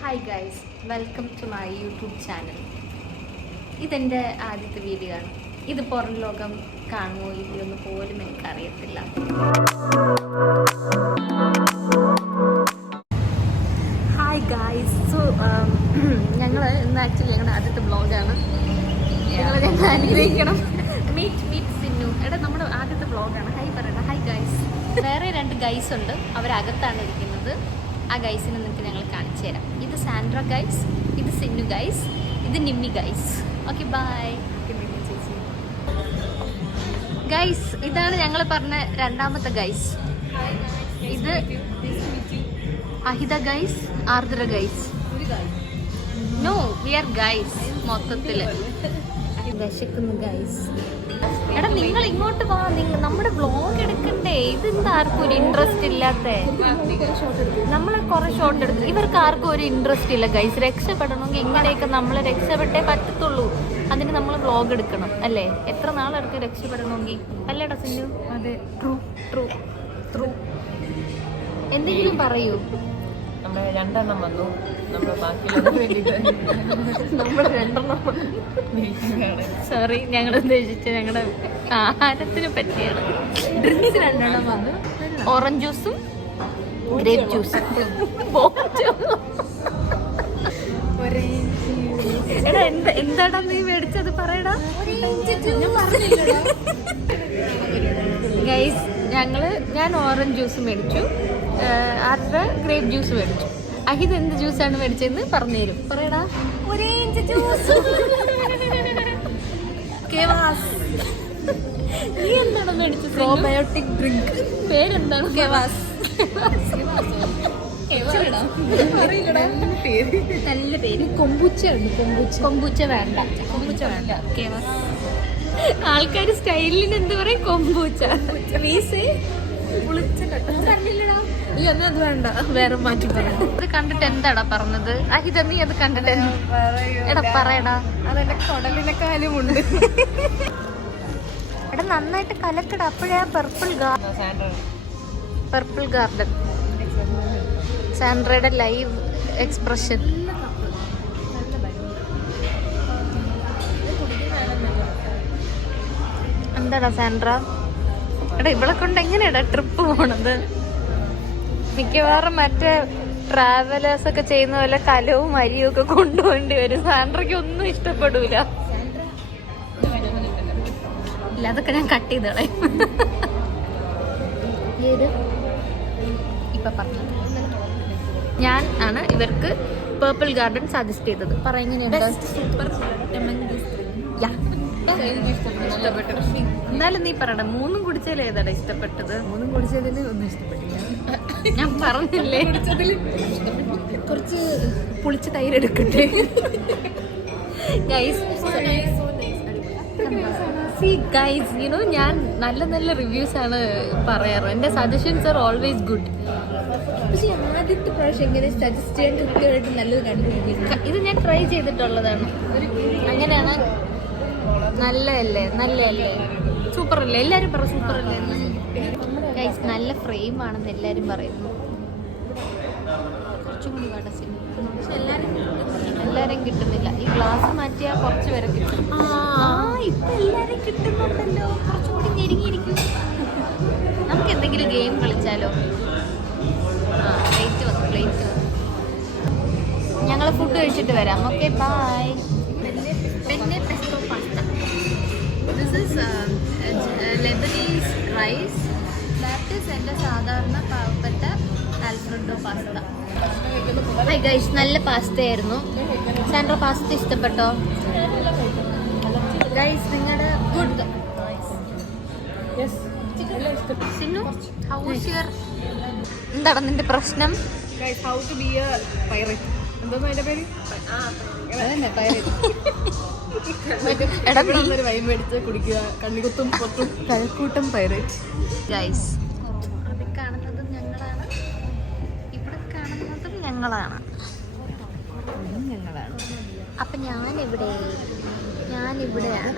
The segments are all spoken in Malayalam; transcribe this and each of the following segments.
Hi guys, welcome to my YouTube channel. ഇതെൻ്റെ ആദ്യത്തെ വീഡിയോ ആണ്. ഇത് പുറം ലോകം കാണുമോ ഇല്ലയോ പോലും എനിക്കറിയത്തില്ല. ഹായ് ഗൈസ്, സോ ഞങ്ങൾ ഇന്ന് ആക്ച്വലി ഞങ്ങളുടെ ആദ്യത്തെ വ്ളോഗാണ്. ഞങ്ങൾ അനുഗ്രഹിക്കണം. മീറ്റ് സിന്നു. എടാ, നമ്മുടെ ആദ്യത്തെ വ്ളോഗാണ്. ഹായ് പറയണം. Hi guys. വേറെ 2 ഗൈസ് ഉണ്ട്, അവരകത്താണ് ഇരിക്കുന്നത്. ആ ഗൈസിനെ നിങ്ങൾക്ക് ഞങ്ങൾ കാണിച്ചു തരാം. ഇത് സാൻഡ്ര ഗൈസ്, ഇത് സിന്നു ഗൈസ്, ഇത് Nimmi guys. Okay, bye guys. ഇതാണ് ഞങ്ങൾ പറഞ്ഞ 2ാമത്തെ ഗൈസ്. ഇത് Ahitha guys, Ardra guys. No, we are guys. മൊത്തത്തില് വിശക്കുന്നു ഗൈസ്. എടാ, നിങ്ങൾ ഇങ്ങോട്ട് വാ, നമ്മുടെ വ്ളോഗ് എടുക്കണ്ടേ? ഇതെന്താ ആർക്കും ഒരു ഇൻട്രസ്റ്റ് ഇല്ലാത്ത? നമ്മൾ കുറെ ഷോട്ട് എടുത്തു. ഇവർക്ക് ആർക്കും ഒരു ഇൻട്രസ്റ്റ് ഇല്ല ഗൈസ്. രക്ഷപ്പെടണമെങ്കിൽ ഇങ്ങനെയൊക്കെ നമ്മൾ രക്ഷപ്പെട്ടേ പറ്റത്തുള്ളൂ. അതിന് നമ്മൾ വ്ളോഗ് എടുക്കണം അല്ലേ? എത്ര നാളെടുക്കും രക്ഷപ്പെടണമെങ്കിൽ? അല്ലേടാ സിന്നു? അതെ, ട്രൂ ട്രൂ ട്രൂ. എന്തെങ്കിലും പറയൂ. നമ്മുടെ 2 വന്നു. നമ്മുടെ നമ്മുടെ 2 സോറി, ഞങ്ങൾ ഉദ്ദേശിച്ച് ഞങ്ങളുടെ ആഹാരത്തിന് പറ്റിയാണ്. ഡ്രിങ്ക്സ് 2 വന്നു. ഓറഞ്ച് ജ്യൂസും ഗ്രേപ്പ് ജ്യൂസും. എടാ, എന്താടാ നീ മേടിച്ചത്? പറയടാ ഗൈസ്. ഞാൻ ഓറഞ്ച് ജ്യൂസ് മേടിച്ചു, ആർദ്ര ഗ്രേപ്പ് ജ്യൂസ് മേടിച്ചു. അഹിത് എന്ത് ജ്യൂസാണ് മേടിച്ചതെന്ന് പറഞ്ഞുതരും. പറയടാ. Orange juice. നീ എന്താണ് മേടിച്ചത്? Probiotic drink. പേരെന്താണ്? കെവാസ്. നല്ല പേര്. കൊമ്പുച്ച വേണ്ട. കെവാസ്. ആൾക്കാർ സ്റ്റൈലിന് എന്ത് പറയും? കൊമ്പൂച്ച. അത് വേണ്ട, വേറെ മാറ്റി പറയാം. അത് കണ്ടിട്ട് എന്താടാ പറഞ്ഞത്? അഹിത, നീ അത് കണ്ടിട്ട് എടാ പറയടാ. അതെന്റെ കൊടലിനെക്കാലും ഉണ്ട്. എടാ, നന്നായിട്ട് കലക്കട. അപ്പോഴാ പർപ്പിൾ ഗാർഡൻ സാൻഡ്രയുടെ ലൈവ് എക്സ്പ്രഷൻ. എന്താടാ സാൻഡ്ര? എടാ, ഇവളെ കൊണ്ട് എങ്ങനെയാടാ ട്രിപ്പ് പോണത്? മിക്കവാറും മറ്റേ ട്രാവലേഴ്സ് ഒക്കെ ചെയ്യുന്ന പോലെ കലവും അരിയും ഒക്കെ കൊണ്ടുപോകേണ്ടി വരും. സാൻഡ്രയ്ക്ക് ഒന്നും ഇഷ്ടപ്പെടൂല. ഇല്ല, അതൊക്കെ ഞാൻ കട്ട് ചെയ്തോളെ. ഇപ്പൊ പറഞ്ഞു, ഞാൻ ആണ് ഇവർക്ക് പേർപ്പിൾ ഗാർഡൻ സജസ്റ്റ് ചെയ്തത്. പറയുന്നുണ്ട്. എന്നാലും നീ പറയട, 3 കുടിച്ചതിൽ ഏതാടാ ഇഷ്ടപ്പെട്ടത്? 3 കുടിച്ചതിൽ ഒന്നും ഇഷ്ടപ്പെട്ടില്ല. ഞാൻ പറഞ്ഞില്ലേ, കുറച്ച് പുളിച്ച തൈര് എടുക്കട്ടെ ഗൈസ്. ഗൈസ്, യുനോ, ഞാൻ നല്ല റിവ്യൂസ് ആണ് പറയാറ്. എൻ്റെ സജഷൻസ് ആർ ഓൾവേസ് ഗുഡ്. പക്ഷേ ആദ്യത്തെ പ്രാവശ്യം എങ്ങനെ സജസ്റ്റ് ചെയ്യാൻ കൃത്യമായിട്ട് നല്ലത് കണ്ടുപിടിക്കും. ഇത് ഞാൻ ട്രൈ ചെയ്തിട്ടുള്ളതാണ്. അങ്ങനെയാണ്. നല്ലതല്ലേ? സൂപ്പർ അല്ലേ? എല്ലാവരും പറ സൂപ്പർ അല്ലേ ഗൈസ്. നല്ല ഫ്രെയിം ആണെന്ന് എല്ലാവരും പറയുന്നു. കുറച്ചും കൂടി വേണ്ട സിനിമ. പക്ഷെ എല്ലാവരും കിട്ടുന്നില്ല. ഈ ഗ്ലാസ് മാറ്റിയാൽ കുറച്ച് പേരെ കിട്ടും. ഇപ്പൊ എല്ലാവരും കിട്ടുന്നുണ്ടല്ലോ. കുറച്ചും കൂടി ഞെരുങ്ങിയിരിക്കും. നമുക്ക് എന്തെങ്കിലും ഗെയിം കളിച്ചാലോ? പ്ലേറ്റ് വന്നു. ഞങ്ങൾ ഫുഡ് കഴിച്ചിട്ട് വരാം. Okay, bye. This is Lebanese rice. That is എൻ്റെ സാധാരണ പാവപ്പെട്ട ആൽഫ്രെഡോ പാസ്ത. ഹായ് ഗൈസ്, നല്ല പാസ്ത ആയിരുന്നു. സാൻഡ്ര, പാസ്ത ഇഷ്ടപ്പെട്ടോ? ഗൈസ്, നിങ്ങളുടെ good. Sinnu, how is your? എന്താണ് നിന്റെ പ്രശ്നം? How to be a pirate. എന്താ അതിന്റെ പേര്? അതന്നെ, പൈറേറ്റ്. വൈൻ മേടിച്ച് കുടിക്കുക, കണ്ണികുത്തും പൊത്തും കഴക്കൂട്ടം പൈറേറ്റ്. ഗൈസ്, അത് കാണുന്നതും ഞങ്ങളാണ്, ഇവിടെ കാണുന്നതും ഞങ്ങളാണ്. അപ്പൊ ഞാനിവിടെയാണ്.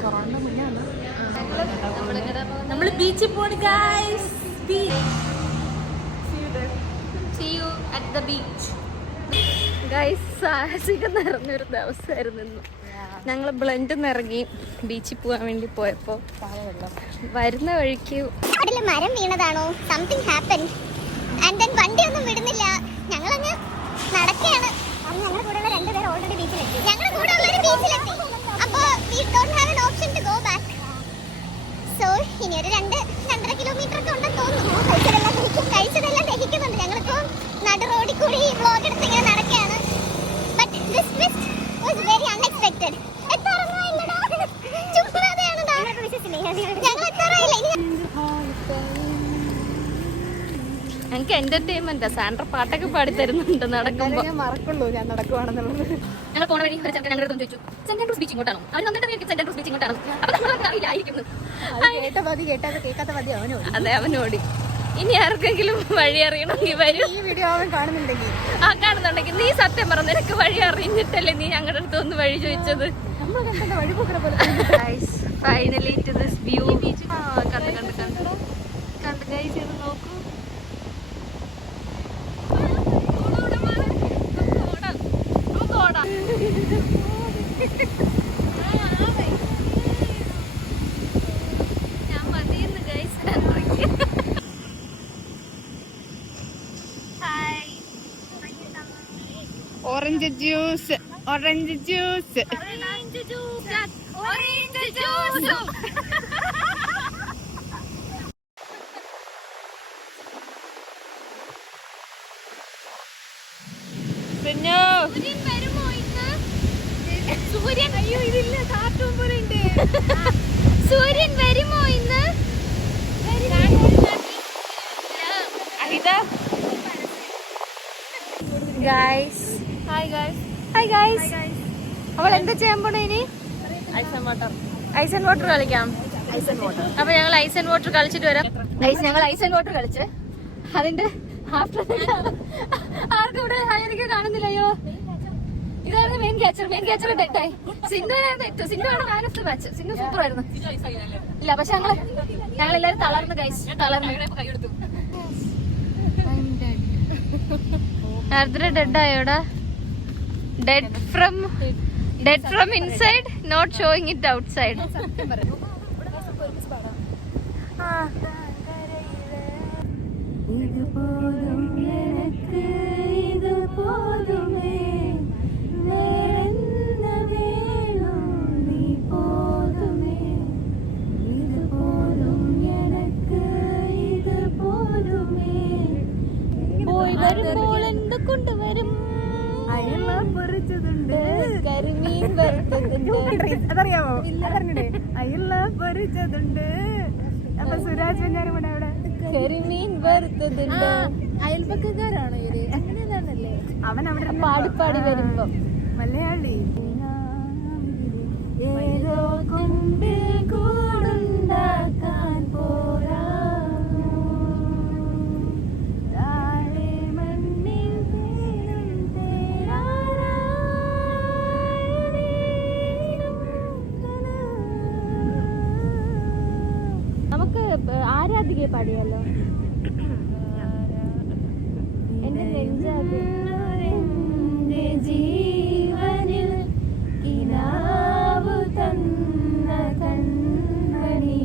കൊറോണ മുന്നാണ് നമ്മള് ബീച്ചിൽ പോണ് guys. See you at the beach. Guys സാഹസികം നിറഞ്ഞൊരു ദിവസമായിരുന്നു ഇന്ന്. ഞങ്ങൾ ബ്ലെൻഡിൽ നിന്ന് ഇറങ്ങി ബീച്ചിൽ പോകാൻ വേണ്ടി പോയപ്പോൾ വരുന്ന വഴിക്ക് മരം വീണതാണോ സംതിങ് ഹാപ്പൻ ആൻഡ് ദെൻ വണ്ടി ഒന്നും വിടുന്നില്ല. ഞങ്ങളങ്ങ് നടക്കുകയാണ്. ഞങ്ങളുടെ കൂടെയുള്ള രണ്ടുപേർ ഓൾറെഡി ബീച്ചിലെത്തി. ഞങ്ങളുടെ കൂടെ ഉള്ളവർ ബീച്ചിലെത്തി. അപ്പോൾ we don't have an option to go back. So ഇനി ഒരു 2-2.5 കിലോമീറ്റർ ഒക്കെ ഉണ്ടെന്ന് തോന്നുന്നു. കഴിച്ചതെല്ലാം ദഹിക്കുന്നുണ്ട്. ഞങ്ങളിപ്പോൾ നടു റോഡിൽ കൂടി വ്ലോഗ് എടുത്ത് ഇങ്ങനെ നടക്കുകയാണ്. But this twist was very unexpected. എത്താറൊന്നുമില്ലടാ, ചുമ്മാതെയാണടാ. ഞങ്ങൾ എത്താറായില്ല. ഞങ്ങൾക്ക് എന്റർടൈൻമെന്റ് സാൻഡ്ര പാട്ടൊക്കെ പാടി തരുന്നുണ്ട് നടക്കുമ്പോൾ. മറക്കുള്ളൂ ഞാൻ നടക്കുവാണെന്നുള്ളത്. ഞങ്ങൾ പോണ വഴി ഒരു ചെറുക്കൻ ഞങ്ങളുടെ അടുത്ത് ചോദിച്ചു സെന്റ് ആൻഡ്രൂസ് ബീച്ച് ഇങ്ങോട്ടാണോ? അവർ വന്നിട്ട് സെന്റ് ആൻഡ്രൂസ് ബീച്ച് ഇങ്ങോട്ടാണ്. അപ്പൊ നമ്മൾ അറിയില്ലായിരിക്കുന്നു. കേൾക്കാത്ത മതി അവനോ. അതെ, അവനോടി. ഇനി ആർക്കെങ്കിലും വഴി അറിയണമെങ്കിൽ വരും. ഈ വീഡിയോ അവൻ കാണുന്നുണ്ടെങ്കിൽ കാണുന്നുണ്ടെങ്കിൽ നീ സത്യം പറ, നിനക്ക് വഴി അറിഞ്ഞിട്ടല്ലേ നീ ഞങ്ങളുടെ അടുത്ത് ഒന്ന് വഴി ചോദിച്ചത്? Finally to this view. കണ്ട് കണ്ട് കണ്ട് കണ്ട് ഗൈസ്, ഇത് നോക്കൂ. ഞാൻ മതിയെന്ന് guys. Orange juice orange juice. പിന്നെ സൂര്യൻ, അയ്യോ ഇതില്ല, കാർട്ടൂൺ പോലെ ഉണ്ട്. സൂര്യൻ വരുമോ ഇന്ന്? Guys, hi guys, hi guys. അവൾ എന്താ ചെയ്യാൻ പോണേ ഇനി? ഐസ് ആൻഡ് വാട്ടർ കളിക്കാം. അപ്പൊ ഞങ്ങൾ ഐസ് ആൻഡ് വാട്ടർ കളിച്ചിട്ട് വരാം. ഗൈസ്, ഞങ്ങൾ ഐസ് ആൻഡ് വാട്ടർ കളിച്ച് അതിന്റെ ആർക്കും ഇവിടെ എനിക്ക് കാണുന്നില്ലയോ. ഇതായിരുന്നു മെയിൻ ക്യാച്ചർ. മെയിൻ ക്യാച്ചർ ഡെഡായി. സിന്ധുവിനായിരുന്നു ഏറ്റവും. സിന്ധു ആണ് man of the match. Sindhu super ആയിരുന്നു. ഇല്ല, പക്ഷെ ഞങ്ങൾ എല്ലാവരും തളർന്നു ഗൈസ്, തളർന്നു. ആർദ്ര ഡെഡായോടാ? Dead from inside, not showing it outside. കൊണ്ടുവരും കരിമീൻ അതറിയാമോ? അയ്യല്ല പൊരിച്ചതുണ്ട്. അപ്പൊ സുരാജ് വെഞ്ഞാലും കൂടെ അവിടെ കരിമീൻ വറുത്തതുണ്ട്. അയൽപക്കക്കാരാണോ ഇവര്? അങ്ങനെയാണല്ലേ. അവൻ അവിടെ പാടിപ്പാടി വരുമ്പോ മലയാളി. ഏതോ കൊമ്പിൽ കൂടുണ്ടാക്കാൻ പോരാ ആരാധികയെ പാടിയല്ലോ. എന്റെ നെഞ്ചാകുന്നൊരെന്റെ ജീവനിൽ കിനാവു തന്ന കൺമണി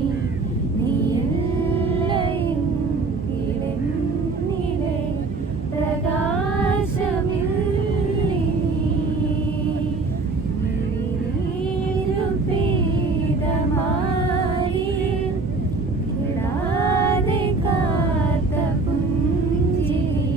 നീയല്ലയും കിടന്നിലെ പ്രകാശമില്ലി പീതമായി കാത്ത പുഞ്ചിരി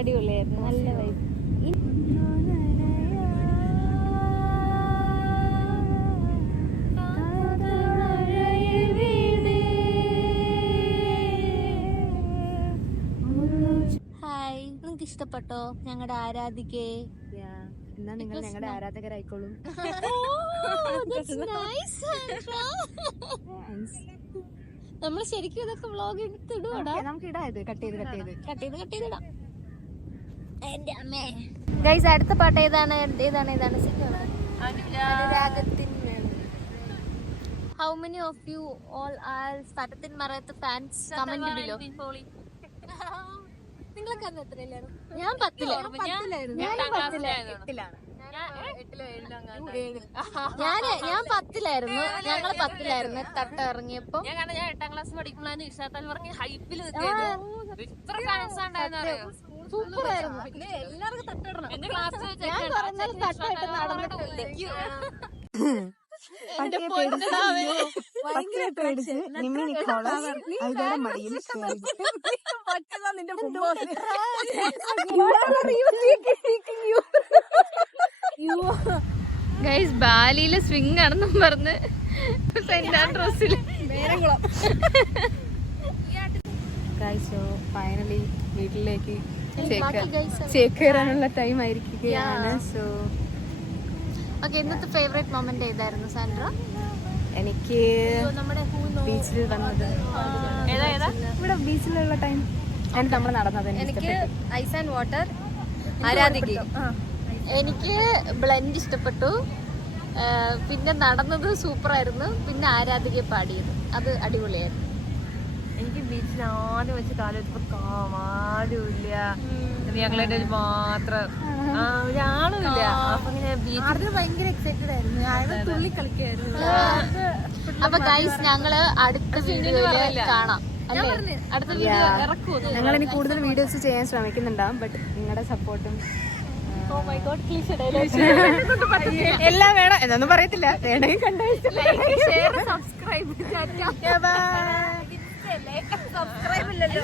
അടിപൊളിയായിരുന്നു, നല്ല വൈബ്. ഹായ്, നിങ്ങൾക്ക് ഇഷ്ടപ്പെട്ടോ ഞങ്ങളുടെ ആരാധികെ? എന്നാ നിങ്ങൾ ഞങ്ങളുടെ ആരാധകരായിക്കോളും. നമ്മൾ ശരിക്കും ഇതൊക്കെ വ്ളോഗ് എടുത്തിടുവാടാ. നമുക്ക് ഇടായത് കട്ട് ചെയ്തിടാം. എന്റെ അമ്മേ. ഗൈസ്, അടുത്ത പാട്ട് ഏതാണ്? How many of you all are Satatin Marath fans? Comment below. നിങ്ങളൊക്കെ അന്ന് എത്രയിലായിരുന്നു? ഞാൻ 10ലായിരുന്നു. ഞാൻ 10ലായിരുന്നു. ഞങ്ങൾ 10ലായിരുന്നു തട്ട ഇറങ്ങിയപ്പോ. ഞാൻ 8ാം ക്ലാസ് പഠിക്കുമ്പോഴാണ് ഇഷാത്താൽ പറഞ്ഞ ഹൈപ്പിൽ ഇത്ര ഫാൻസ് ഉണ്ടായിരുന്നു. സൂപ്പറായിരുന്നു. എല്ലാവർക്കും തട്ടിടണം. എന്റെ ക്ലാസ് ഞാൻ പറഞ്ഞാൽ തട്ടായിട്ട് നടന്നിട്ടുണ്ട്. ഗൈസ്, ബാലിയിലെ സ്വിംഗ് ആണെന്നും പറഞ്ഞ് സെന്റ് ആൻഡ്രൂസിൽ ഫൈനലി വീട്ടിലേക്ക് ചേക്കേറാനുള്ള ടൈം ആയിരിക്കുകയാണ്. സോ ഓക്കെ, ഇന്നത്തെ ഫേവറേറ്റ് മൊമെന്റ് ഏതായിരുന്നു സാൻഡ്ര? എനിക്ക് ബീച്ചിൽ വന്നത്, ഇവിടെ ബീച്ചിലുള്ള ടൈം അതിന് നമ്മൾ നടന്നത് എനിക്ക് ഐസ് ആൻഡ് വാട്ടർ ആരാധിക്കും. എനിക്ക് ബ്ലെൻഡ് ഇഷ്ടപ്പെട്ടു. പിന്നെ നടന്നത് സൂപ്പറായിരുന്നു. പിന്നെ ആരാധികയെ പാടിയത് അത് അടിപൊളിയായിരുന്നു. എനിക്ക് ബീച്ചിൽ ആദ്യം വെച്ച് കാലുവെച്ചപ്പോ ആരുമില്ല, ഞങ്ങളുടെ മാത്രം ഒരാളുമില്ല. അപ്പൊ ഇങ്ങനെ ബീച്ചിൽ ഭയങ്കര എക്സൈറ്റഡ് ആയിരുന്നു. തുള്ളി കളിക്കായിരുന്നു. അപ്പൊ ഗൈസ്, ഞങ്ങള് അടുത്ത വീഡിയോയില് കാണാം. അടുത്ത വീഡിയോ ഇറക്കുമോ? ഞങ്ങൾ ഇനി കൂടുതൽ വീഡിയോസ് ചെയ്യാൻ ശ്രമിക്കുന്നുണ്ടാവും. ബട്ട് നിങ്ങളുടെ സപ്പോർട്ടും എല്ലാം വേണം എന്നൊന്നും പറയത്തില്ല. വേണമെങ്കിൽ സബ്സ്ക്രൈബ് സബ്സ്ക്രൈബ് ഇല്ലല്ലോ.